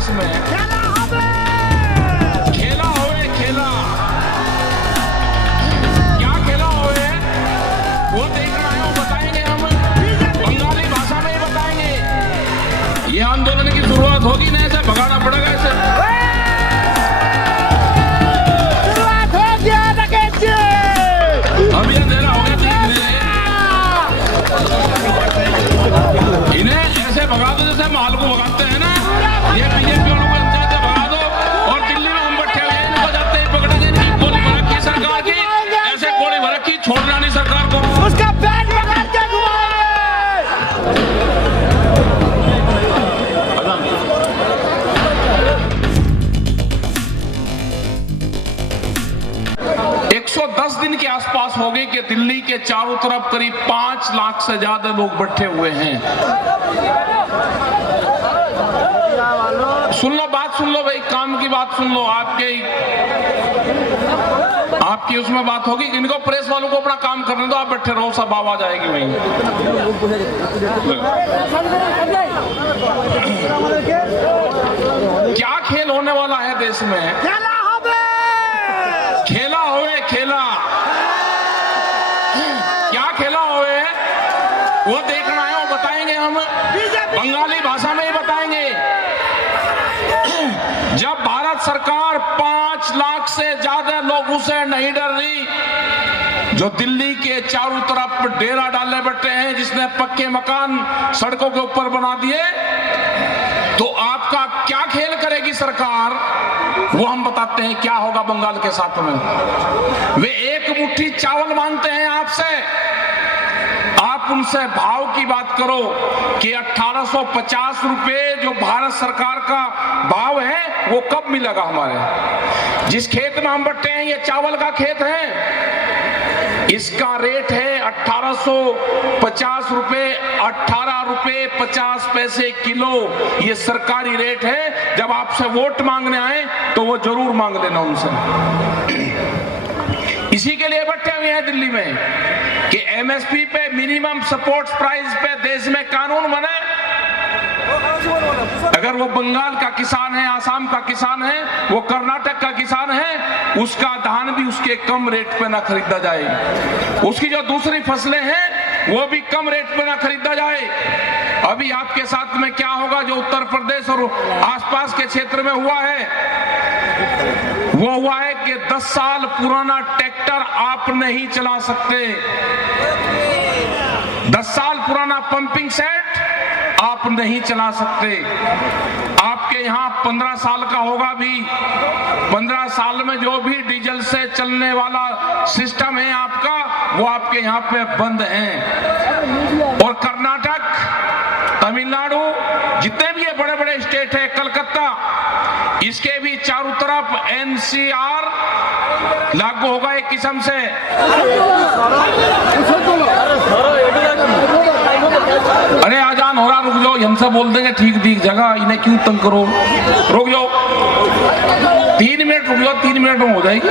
देश में। खेला होवे खेला, क्या खेला होवे वो देख रहे हैं, वो बताएंगे हम बंगाली भाषा में ही बताएंगे। ये आंदोलन की शुरुआत होगी ना, ऐसे भगाना पड़ेगा ऐसे। अभी अंधेरा हो गया, इन्हें ऐसे भगा दो जैसे माल को भगाते हैं ना। ये बीजेपी वालों को चाहते भगा दो, और दिल्ली में हम बैठे हुए इनको जाते ही पकड़ेंगे। इनकी गोली भड़क की सरकार की, ऐसे गोली भड़क की, छोड़ना नहीं सरकार को। उसका पेट पकड़ के घुमाएंगे। 110 दिन के आसपास हो गए कि दिल्ली के चारों तरफ करीब 5 लाख से ज्यादा लोग बैठे हुए हैं। सुन लो बात, सुन लो भाई, काम की बात सुन लो। आपकी उसमें बात होगी, इनको प्रेस वालों को अपना काम करने दो, आप बैठे रहो, सब आवाज आएगी वहीं। क्या खेल होने वाला है देश में? खेला होवे खेला, क्या खेला होवे वो देखना है, वो बताएंगे हम बंगाली भाषा में ही बताएंगे। जब भारत सरकार 5 लाख से ज्यादा लोगों से नहीं डर रही, जो दिल्ली के चारों तरफ डेरा डाले बैठे हैं, जिसने पक्के मकान सड़कों के ऊपर बना दिए, तो आपका क्या खेल करेगी सरकार, वो हम बताते हैं क्या होगा बंगाल के साथ में। वे एक मुट्ठी चावल मांगते हैं आपसे, आप उनसे भाव की बात करो कि 1850 रुपए जो भारत सरकार का भाव है वो कब मिलेगा हमारे। जिस खेत में हम बैठे हैं ये चावल का खेत है, इसका रेट है 1850 रुपए, 18 रुपए 50 पैसे किलो, ये सरकारी रेट है। जब आपसे वोट मांगने आए तो वो जरूर मांग लेना उनसे। इसी के लिए बैठे हुए हैं दिल्ली में कि एमएसपी पे, मिनिमम सपोर्ट प्राइस पे देश में कानून बने। अगर वो बंगाल का किसान है, आसाम का किसान है, वो कर्नाटक का किसान है, उसका धान भी उसके कम रेट पे ना खरीदा जाए, उसकी जो दूसरी फसलें हैं वो भी कम रेट पे ना खरीदा जाए। अभी आपके साथ में क्या होगा, जो उत्तर प्रदेश और आसपास के क्षेत्र में हुआ है, वो हुआ है कि 10 साल पुराना ट्रैक्टर आप नहीं चला सकते, 10 साल पुराना पंपिंग सेट आप नहीं चला सकते। आपके यहाँ 15 साल का होगा भी, 15 साल में जो भी डीजल से चलने वाला सिस्टम है आपका, वो आपके यहाँ पे बंद है। और कर्नाटक, तमिलनाडु, जितने भी ये बड़े बड़े स्टेट है, कलकत्ता, इसके भी चारों तरफ एनसीआर लागू होगा एक किस्म से। अरे आजान हो रहा, रुक जाओ, हमसे बोल देंगे ठीक ठीक जगह, इन्हें क्यों तंग करो, रुक जाओ 3 मिनट, रुक जाओ 3 मिनट में हो जाएगी।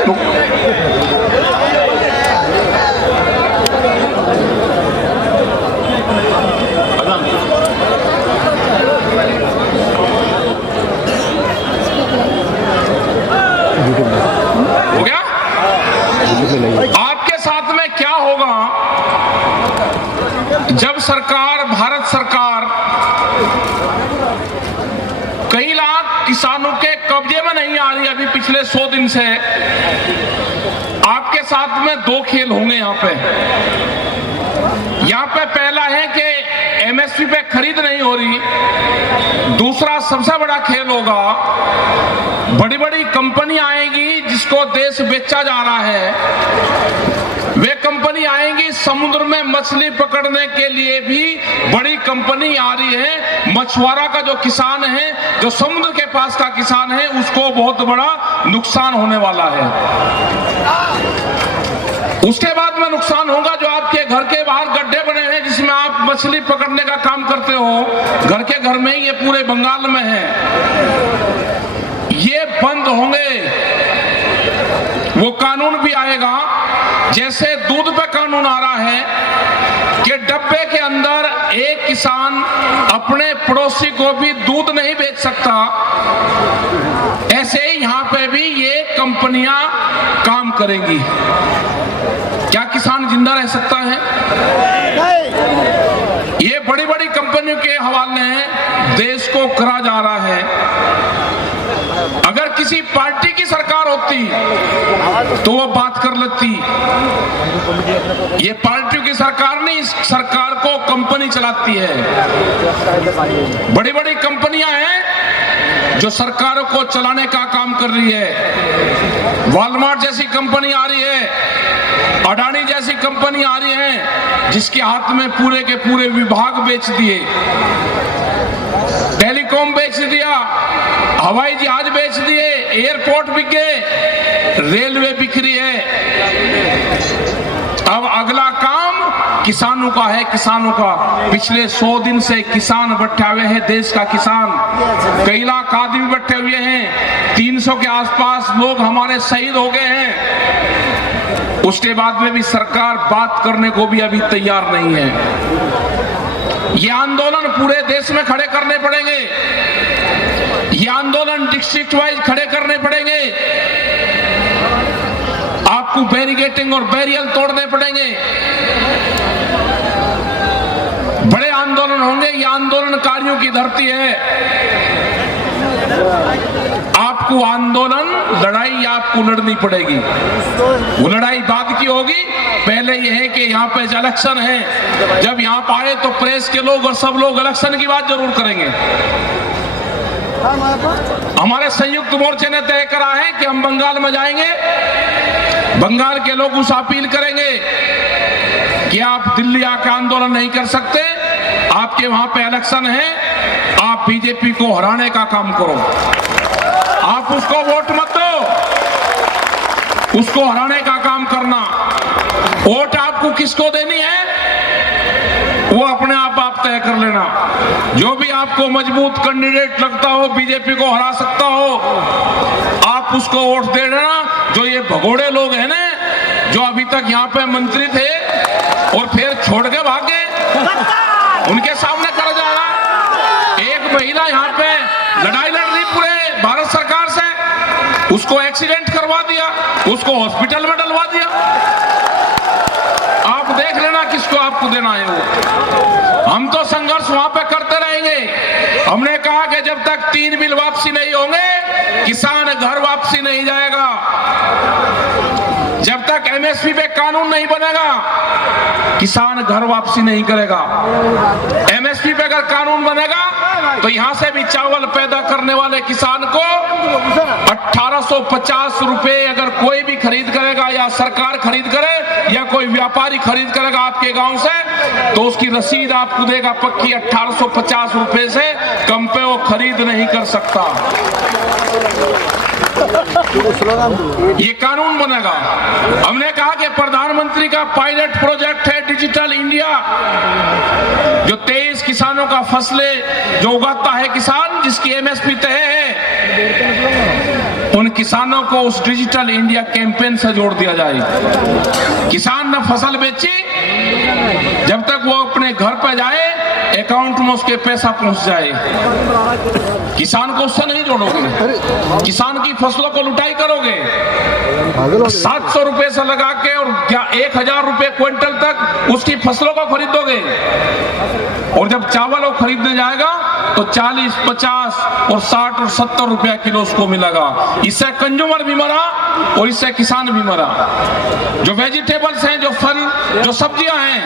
हो गया? आपके साथ में क्या होगा जब सरकार, भारत सरकार कई लाख किसानों के कब्जे में नहीं आ रही अभी पिछले 100 दिन से। आपके साथ में 2 खेल होंगे यहाँ पे। यहाँ पे पहला है कि एमएसपी पे खरीद नहीं हो रही। दूसरा सबसे बड़ा खेल होगा, बड़ी बड़ी कंपनी आएगी जिसको देश बेचा जा रहा है, वे कंपनी आएंगी समुद्र में मछली पकड़ने के लिए भी बड़ी कंपनी आ रही है। मछुआरा का जो किसान है, जो समुद्र के पास का किसान है, उसको बहुत बड़ा नुकसान होने वाला है। उसके बाद में नुकसान होगा जो आपके घर के बाहर गड्ढे बने हैं जिसमें आप मछली पकड़ने का काम करते हो, घर के घर में ही, ये पूरे बंगाल में है, ये बंद होंगे। वो कानून भी आएगा जैसे दूध पे कानून आ रहा है कि डब्बे के अंदर एक किसान अपने पड़ोसी को भी दूध नहीं बेच सकता, ऐसे ही यहां पे भी ये कंपनियां काम करेंगी। क्या किसान जिंदा रह सकता है? ये बड़ी बड़ी कंपनियों के हवाले हैं, देश को करा जा रहा है। अगर किसी पार्टी की सरकार होती तो वो बात कर लेती। ये पार्टियों की सरकार नहीं, इस सरकार को कंपनी चलाती है। बड़ी बड़ी कंपनियां हैं जो सरकारों को चलाने का काम कर रही है। वॉलमार्ट जैसी कंपनी आ रही है, अडानी जैसी कंपनी आ रही है, जिसके हाथ में पूरे के पूरे विभाग बेच दिए, टेलीकॉम बेच दिया, हवाई जहाज बेच दिए, एयरपोर्ट बिक गए, रेलवे बिक रही है। अब अगला काम किसानों का है, किसानों का। पिछले 100 दिन से किसान बैठे हुए हैं, देश का किसान। कई लाख आदमी बैठे हुए हैं, 300 के आसपास लोग हमारे शहीद हो गए हैं। उसके बाद में भी सरकार बात करने को भी अभी तैयार नहीं है। ये आंदोलन पूरे देश में खड़े करने पड़ेंगे, ये आंदोलन डिस्ट्रिक्ट वाइज खड़े करने पड़ेंगे। आपको बैरिकेडिंग और बैरियल तोड़ने पड़ेंगे, बड़े आंदोलन होंगे। ये आंदोलनकारियों की धरती है। आपको आंदोलन, लड़ाई आपको लड़नी पड़ेगी। वो लड़ाई बाद की होगी, पहले ये है कि यहाँ पे इलेक्शन है। जब यहाँ पे आए तो प्रेस के लोग और सब लोग इलेक्शन की बात जरूर करेंगे। हमारे संयुक्त मोर्चे ने तय करा है कि हम बंगाल में जाएंगे, बंगाल के लोग उस अपील करेंगे कि आप दिल्ली आके आंदोलन नहीं कर सकते, आपके वहां पे इलेक्शन है, आप बीजेपी को हराने का काम करो। आप उसको वोट मत दो, उसको हराने का काम करना। वोट आपको किसको देनी है वो अपने आप तय कर लेना। जो भी आपको मजबूत कैंडिडेट लगता हो, बीजेपी को हरा सकता हो, आप उसको वोट दे देना। जो ये भगोड़े लोग हैं ना, जो अभी तक यहाँ पे मंत्री थे और फिर छोड़ के भागे, उनके सामने कर जाना। एक महिला यहाँ पे लड़ाई लड़ रही पूरे भारत सरकार से, उसको एक्सीडेंट करवा दिया, उसको हॉस्पिटल में डलवा दिया। आप देख लेना किसको आपको देना है वो। हम तो संघर्ष वहां पे करते रहेंगे। हमने कहा कि जब तक 3 बिल वापसी नहीं होंगे, किसान घर वापसी नहीं जाएगा। जब तक एमएसपी पे कानून नहीं बनेगा, किसान घर वापसी नहीं करेगा। एमएसपी पे अगर कानून बनेगा तो यहां से भी चावल पैदा करने वाले किसान को 1850 रुपए अगर कोई भी खरीद करेगा, या सरकार खरीद करे या कोई व्यापारी खरीद करेगा आपके गांव से, तो उसकी रसीद आपको देगा पक्की 1850 रुपए से कम पे वो खरीद नहीं कर सकता। ये कानून बनेगा। हमने कहा कि प्रधानमंत्री का पायलट प्रोजेक्ट है डिजिटल इंडिया, जो 23 किसानों का फसलें जो उगाता है किसान, जिसकी एमएसपी तय है, उन किसानों को उस डिजिटल इंडिया कैंपेन से जोड़ दिया जाए। किसान ने फसल बेची, जब तक वो अपने घर पर जाए अकाउंट में उसके पैसा पहुंच जाए, किसान को उससे नहीं जोड़ोगे। किसान की फसलों को लुटाई करोगे, 700 रुपए से लगा के और 1000 रुपए क्विंटल तक उसकी फसलों को खरीदोगे, और जब चावल वो खरीदने जाएगा तो 40, 50 और 60 और 70 रुपया किलो उसको मिलेगा। इससे कंज्यूमर भी मरा और इससे किसान भी मरा। जो वेजिटेबल्स हैं, जो फल, जो सब्जियां हैं,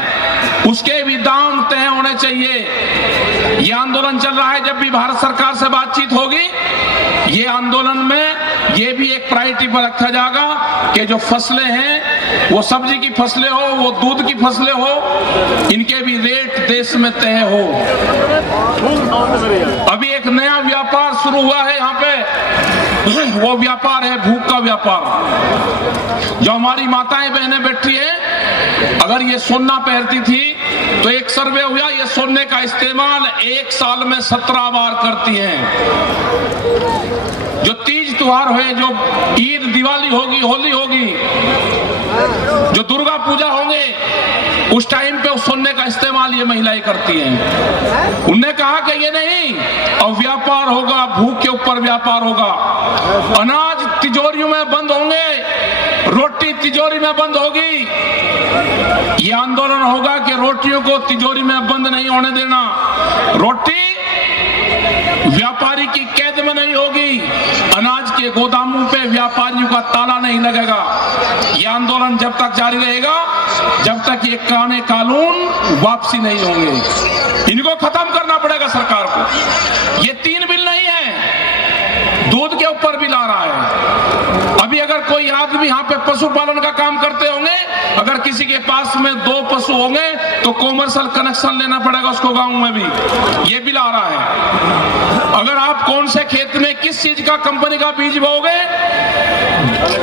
उसके भी दाम तय होने चाहिए। ये आंदोलन चल रहा है। जब भी भारत सरकार से बातचीत होगी, ये आंदोलन में ये भी एक प्रायोरिटी पर रखा जाएगा कि जो फसलें हैं, वो सब्जी की फसलें हो, वो दूध की फसलें हो, इनके भी रेट देश में तय हो। अभी एक नया व्यापार शुरू हुआ है यहाँ पे, वो व्यापार है भूख का व्यापार। जो हमारी माताएं बहनें बैठी हैं, अगर ये सोना पहनती थी तो एक सर्वे हुआ, ये सोने का इस्तेमाल एक साल में 17 बार करती हैं। जो तीज त्योहार हुए, जो ईद दिवाली होगी, होली होगी, जो दुर्गा पूजा होंगे, उस टाइम पे उस सोने का इस्तेमाल ये महिलाएं करती हैं। उनने कहा कि ये नहीं, अब व्यापार होगा, भूख के ऊपर व्यापार होगा, अनाज तिजोरियों में बंद होंगे, रोटी तिजोरी में बंद होगी। ये आंदोलन होगा कि रोटियों को तिजोरी में बंद नहीं होने देना, रोटी व्यापारी की कैद में नहीं होगी, अनाज के गोदामों पे व्यापारियों का ताला नहीं लगेगा। यह आंदोलन जब तक जारी रहेगा जब तक ये कानून वापसी नहीं होंगे। इनको खत्म करना पड़ेगा सरकार को। ये 3 बिल नहीं है, दूध के ऊपर बिल आ रहा है। अभी अगर कोई आदमी यहाँ पे पशुपालन का काम करते होंगे, अगर किसी के पास में 2 पशु होंगे तो कॉमर्शियल कनेक्शन लेना पड़ेगा उसको गांव में भी। ये बिल आ रहा है। अगर आप कौन से खेत में किस चीज का कंपनी का बीज बोओगे,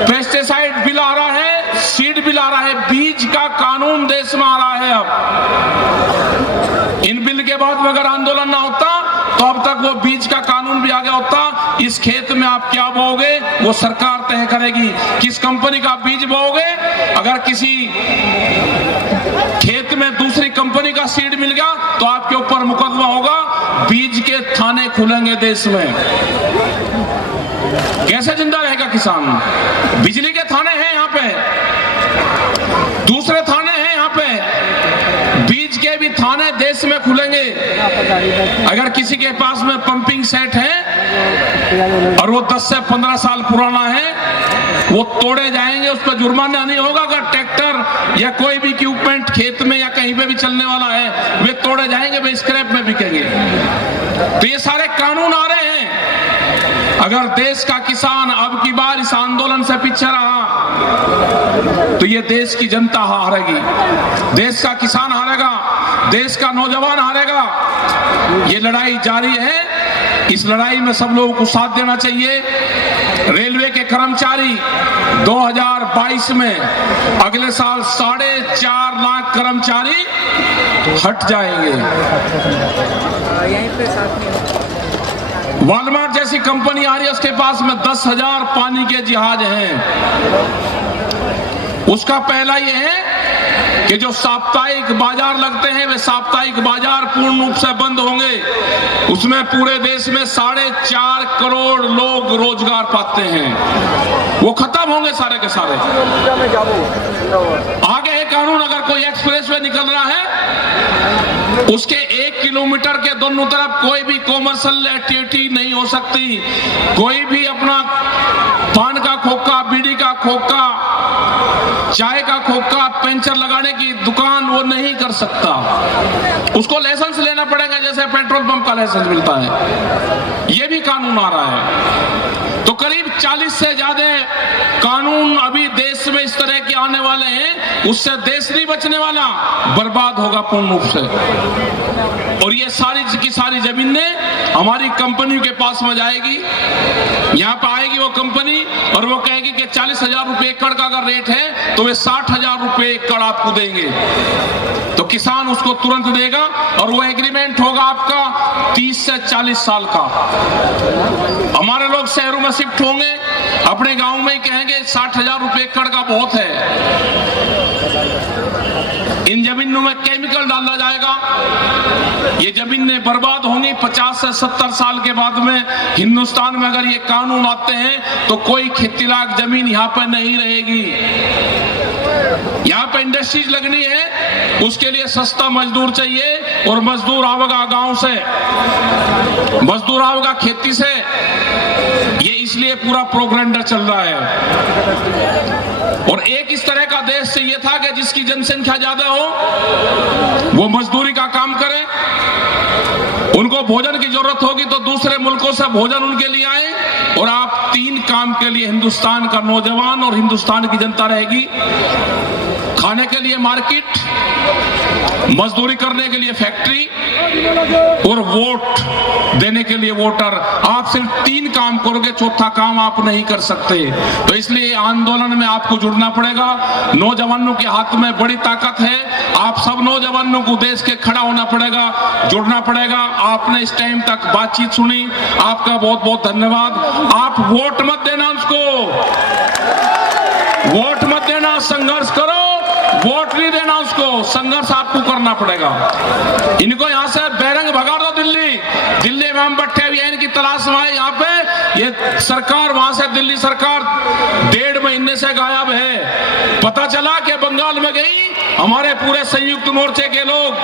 पेस्टिसाइड बिल आ रहा है, सीड बिल आ रहा है, बीज का कानून देश में आ रहा है। अब इन बिल के बाद में अगर आंदोलन ना होता तो अब तक वो बीज का कानून भी आ गया होता। इस खेत में आप क्या बोओगे वो सरकार तय करेगी, किस कंपनी का बीज बोओगे। अगर किसी खेत में दूसरी कंपनी का सीड मिल गया तो आपके ऊपर मुकदमा होगा, बीज के थाने खुलेंगे देश में। कैसे जिंदा रहेगा किसान? बिजली के थाने हैं यहाँ पे, दूसरे थाने हैं यहाँ पे, बीज के भी थाने देश में खुलेंगे। अगर किसी के पास में पंपिंग सेट है और वो 10 से 15 साल पुराना है, वो तोड़े जाएंगे, उस पर जुर्माना नहीं होगा। अगर ट्रैक्टर या कोई भी इक्विपमेंट खेत में या कहीं पे भी चलने वाला है, वे तोड़े जाएंगे, वे स्क्रैप में बिकेंगे। तो ये सारे कानून आ रहे हैं। अगर देश का किसान अब की बार इस आंदोलन से पीछे रहा तो ये देश की जनता हारेगी, देश का किसान हारेगा, देश का नौजवान हारेगा। ये लड़ाई जारी है, इस लड़ाई में सब लोगों को साथ देना चाहिए। रेलवे के कर्मचारी 2022 में अगले साल 4.5 लाख कर्मचारी हट जाएंगे। वालमार्ट जैसी कंपनी आ रही है, उसके पास में 10,000 पानी के जहाज हैं। उसका पहला ये है कि जो साप्ताहिक बाजार लगते हैं वे साप्ताहिक बाजार पूर्ण रूप से बंद होंगे। उसमें पूरे देश में 4.5 करोड़ लोग रोजगार पाते हैं, वो खत्म होंगे सारे के सारे। आगे है कानून, अगर कोई एक्सप्रेस वे निकल रहा है, उसके 1 किलोमीटर के दोनों तरफ कोई भी कॉमर्शियल एक्टिविटी नहीं हो सकती। कोई भी अपना पान का खोखा, बीड़ी का खोखा, चाय का खोखा, पंचर लगाने की दुकान वो नहीं कर सकता। उसको लाइसेंस लेना पड़ेगा, जैसे पेट्रोल पंप का लाइसेंस मिलता है। ये भी कानून आ रहा है। तो करीब 40 से ज्यादा कानून अभी देश में इस तरह के आने वाले हैं, उससे देश नहीं बचने वाला, बर्बाद होगा पूर्ण रूप से। और ये सारी की सारी जमीनें हमारी कंपनियों के पास में जाएगी। यहाँ पर आएगी वो कंपनी और वो कहेगी कि 40,000 रुपए एकड़ का अगर रेट है तो वे 60,000 रुपए एकड़ आपको देंगे। तो किसान उसको तुरंत देगा और वो एग्रीमेंट होगा आपका 30 से 40 साल का। हमारे लोग शहरों में शिफ्ट होंगे, अपने गांव में ही कहेंगे 60,000 रुपए एकड़ का बहुत है। इन जमीनों में केमिकल डाला जाएगा, ये जमीनें बर्बाद होंगी। 50 से 70 साल के बाद में हिंदुस्तान में अगर ये कानून आते हैं तो कोई खेती लायक जमीन यहाँ पर नहीं रहेगी। यहाँ पे इंडस्ट्रीज लगनी है, उसके लिए सस्ता मजदूर चाहिए और मजदूर आवेगा गांव से, मजदूर आवेगा खेती से। ये इसलिए पूरा प्रोपेगेंडा चल रहा है। और एक इस तरह का देश चाहिए था कि जिसकी जनसंख्या ज्यादा हो, वो मजदूरी का काम करे, उनको भोजन की जरूरत होगी तो दूसरे मुल्कों से भोजन उनके लिए आए, और आप 3 काम के लिए हिंदुस्तान का नौजवान और हिंदुस्तान की जनता रहेगी। खाने के लिए मार्केट, मजदूरी करने के लिए फैक्ट्री और वोट देने के लिए वोटर। आप सिर्फ 3 काम करोगे, चौथा काम आप नहीं कर सकते। तो इसलिए आंदोलन में आपको जुड़ना पड़ेगा। नौजवानों के हाथ में बड़ी ताकत है, आप सब नौजवानों को देश के खड़ा होना पड़ेगा, जुड़ना पड़ेगा। आपने इस टाइम तक बातचीत सुनी, आपका बहुत बहुत धन्यवाद। आप वोट मत देना उसको, वोट मत देना, संघर्ष करो, वोट नहीं देना उसको, संघर्ष आपको करना पड़ेगा। इनको यहां से बेरंग भगा दो दिल्ली, दिल्ली में हम बैठे हुए हैं, इनकी तलाश में आए यहाँ पे। ये सरकार वहां से, दिल्ली सरकार 1.5 महीने से गायब है। पता चला कि बंगाल में गई, हमारे पूरे संयुक्त मोर्चे के लोग,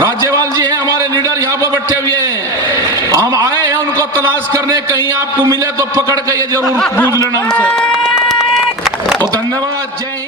राज्यपाल जी हैं हमारे लीडर यहाँ पर बैठे हुए हैं, हम आए हैं उनको तलाश करने, कहीं आपको मिले तो पकड़ के ये जरूर पूछ लेना उनसे। तो धन्यवाद, जय हिंद।